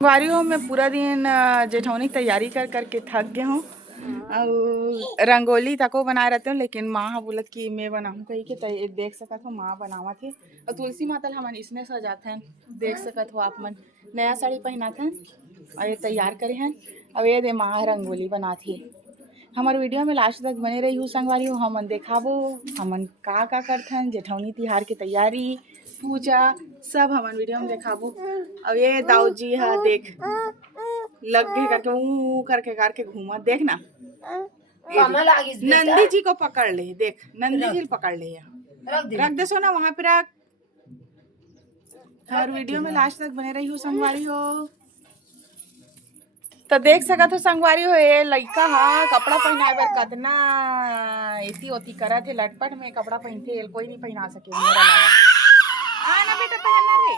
वारियों में पूरा दिन जेठौनी की तैयारी कर करके थक गए हूँ और रंगोली तको बनाए रहते हूँ, लेकिन माँ हा बोलत कि मैं बनाऊँ कही के देख सकत हो माँ बनावा थे। और तुलसी माता हमन इसने सजाते हैं, देख सकत हो आप मन नया साड़ी पहनाते हैं और ये तैयार करे हैं। अब ये दे माँ रंगोली बनाती। हमारे वीडियो में लास्ट तक बने रही हूँ संगवारी हो, हमन देखाबो हमन का करते हैं जेठौनी तिहार की तैयारी पूजा सब हमन वीडियो में देखाबो। अब ये दाऊ जी हा देख लग गए करके करके घूमा देख ना, नंदी जी को पकड़ ले, देख नंदी जी पकड़ ले, रख दे सो ना वहां पे रख। हर वीडियो में लास्ट तक बने रही हूँ संगवारी हो। तो देख सकत हो संगवारी हो ये लड़का हा कपड़ा पहनाए बर कतना एती ओती करत है, लटपट में कपड़ा पहनते कोई नहीं पहना सके मेरा अलावा। आ ना बेटा पहनना रे,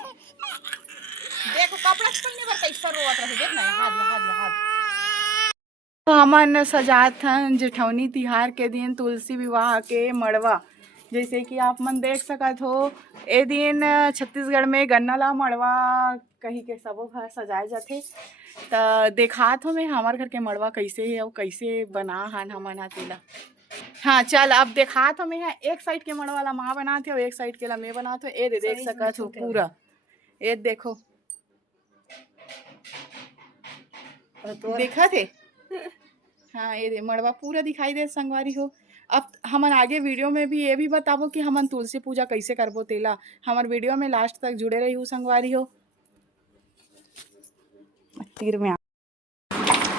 देखो कपड़ा पहनने बर कैसा रोवत रहे, देख ना हाथ तो हमन सजात हन जेठौनी तिहार के दिन तुलसी विवाह के मड़वा। जैसे कि आप मन देख सकत हो ए दिन छत्तीसगढ़ में गन्ना ला मड़वा कहीं के सबो घर सजाए जाते। तो देखात हो मैं हमार घर के मड़वा कैसे है और कैसे बना हन हमन हा तेला। हाँ चल अब देखात हो मैं एक साइड के मड़वा ला माँ बनाते हो, एक साइड के ला मैं बनाते हो। ए देख सकत हो पूरा ए देखो देखा थे। हाँ ये दे मड़वा पूरा दिखाई दे संगवारी हो। अब हमन आगे वीडियो में भी ये भी बताबो कि हमन तुलसी पूजा कैसे करबो तेला। हमार वीडियो में लास्ट तक जुड़े रही हूँ संगवारी हो। तीर में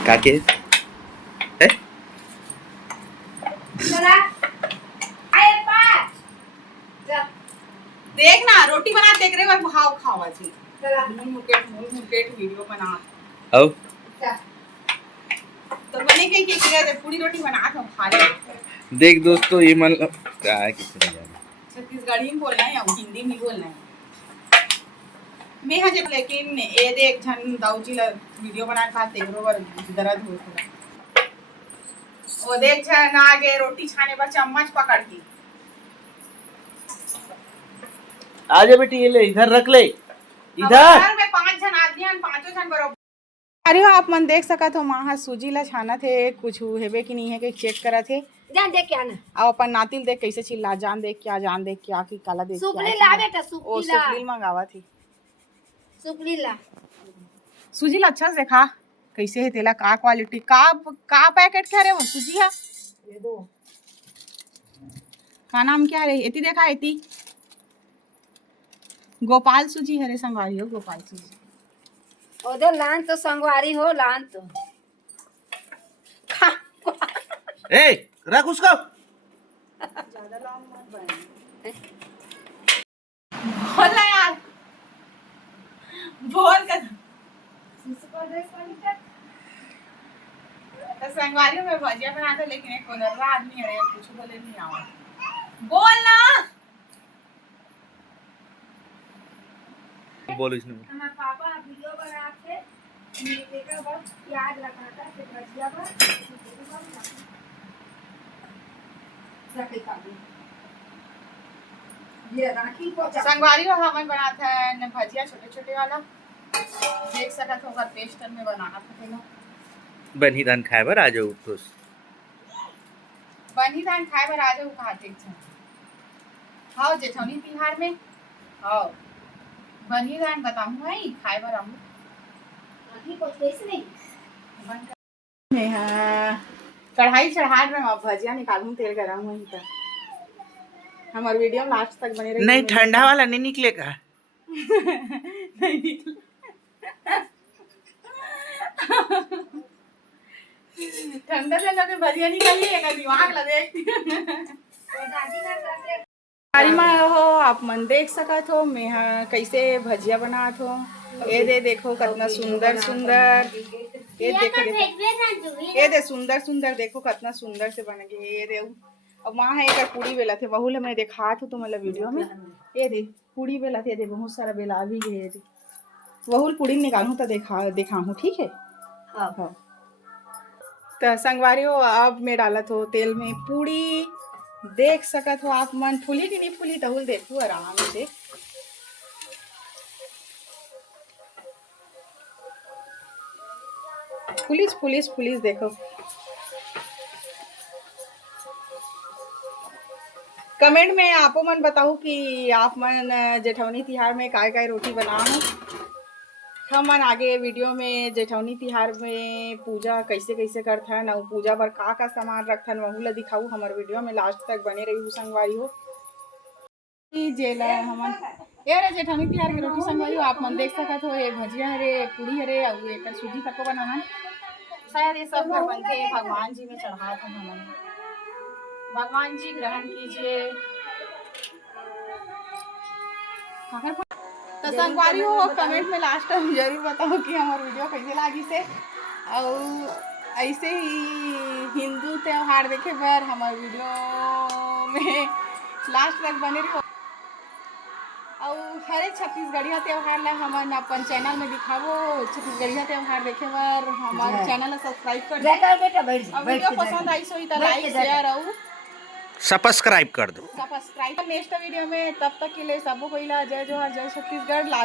काके है देख ना रोटी बना देख रहे हो भाव खावा थी मुकेट वीडियो बना अब तो बने के पूरी रोटी बना तो खा ले। देख दोस्तों ये मन क्या है किसी ने जाना छत्तीसगढ़ी में बोलना है या हिंदी में बोलना है मैं हजे, लेकिन ये देख झन दाऊ जी ला वीडियो बना खा तेरो बर दर्द हो थोड़ा। वो देख झन आगे रोटी छाने पर चम्मच पकड़ के आ जा बेटी, ये ले इधर रख ले इधर में 5 जन आदमी हैं, पांचों जन बरोबर। अरे आप मन देख सकत हो माँ सूजी ला छाना थे, कुछ हेबे कि नहीं है कि चेक करा थे। जान देख क्या ना अब अपन नातिल देख कैसे चिल्ला जान देख क्या की काला देख सुपली ला बेटा ओ सुपली मंगावा थी सुपली ला सूजी ला अच्छा से देखा कैसे है तेला का क्वालिटी का पैकेट क्या रे वो सूजी है ये दो का नाम क्या रे एती देखा एती गोपाल सूजी है रे संगवारी हो गोपाल सूजी। उधर लान तो संगवारी हो लान तो ए रख उसको ज्यादा लॉन्ग मत बना बोल ना यार बोल कर तो संगवारी में भजिया बना था, लेकिन एक कोनरा आदमी है यार कुछ बोले नहीं आवा बोल ना बोलो इसने हमारे पापा वीडियो बनाते मेरे बेटा बस प्याज लगाता फिर भजिया बस रखे काबू ये राखी को संगवारी हो हमें बनाता है भजिया छोटे छोटे वाला देख सकत हो पेस्ट में बनाना था बनी धान खाए बर आ जाओ खुश बनी धान खाए बर आ जाओ कहते हाँ जेठौनी तिहार में हाँ बनी धान बताऊँ भाई खाए बर आऊँ राखी को कैसे नहीं कढ़ाई चढ़ा में भजिया निकालूं तेल गरम वहीं पर हमारे वीडियो में लास्ट तक बने रही। नहीं ठंडा वाला नहीं निकलेगा नहीं निकले ठंडा ठंडा में भजिया निकालिएगा दिमाग लगे अरे माँ हो आप मन देख सकत हो मैं कैसे भजिया बनात हो। ये दे देखो कितना सुंदर सुंदर ये देखो ये दे सुंदर सुंदर देखो कितना सुंदर से बन गए ये दे। अब वहाँ है एक पूरी बेला थे बहुल मैं देखा था तो मतलब वीडियो में ये दे पूरी बेला थे दे बहुत सारा बेला भी गए थे बहुल पूरी निकालूं तो देखा हूँ ठीक है। हाँ तो संगवारी हो अब मैं डालत हो तेल में पूरी देख सकत हो आप मन फूली कि नहीं फूली तहुल देखू आराम से पुलिस पुलिस पुलिस देखो। कमेंट में आपो मन बताओ कि आप मन जेठवनी तिहार में काय काय रोटी बनाओ। हमन आगे वीडियो में जेठवनी तिहार में पूजा कैसे कैसे करथन और पूजा बर का सामान रखथन वहू ला दिखाऊ। हमार वीडियो में लास्ट तक बने रही संगवारी हो। जेला हमन ये रे जेठवनी तिहार के रोटी संगवारी हो आप मन देख सकत हो। ये भजिया हरे, पूड़ी हरे और एक सूजी तको बनावन। शायद ये सब घर बनके भगवान जी में चढ़ात हन हमन। भगवान जी ग्रहण कीजिए। तो संगवारी हो कमेंट में लास्ट टाइम जरूर बताओ कि हमार वीडियो कैसे लगी से। और ऐसे ही हिंदू त्योहार देखे बर हमार वीडियो में लास्ट तक बने रहो। और हर एक छत्तीसगढ़िया त्योहार ला हमन अपन चैनल में दिखावो। छत्तीसगढ़िया त्योहार देखे बर हमारे चैनल ला सब्सक्राइब कर दो। और वीडियो पसंद आई सो तो लाइक शेयर और सब्सक्राइब कर दो। सब्सक्राइब नेक्स्ट वीडियो में। तब तक के लिए सबको कोई ला जय जोहार, जय छत्तीसगढ़।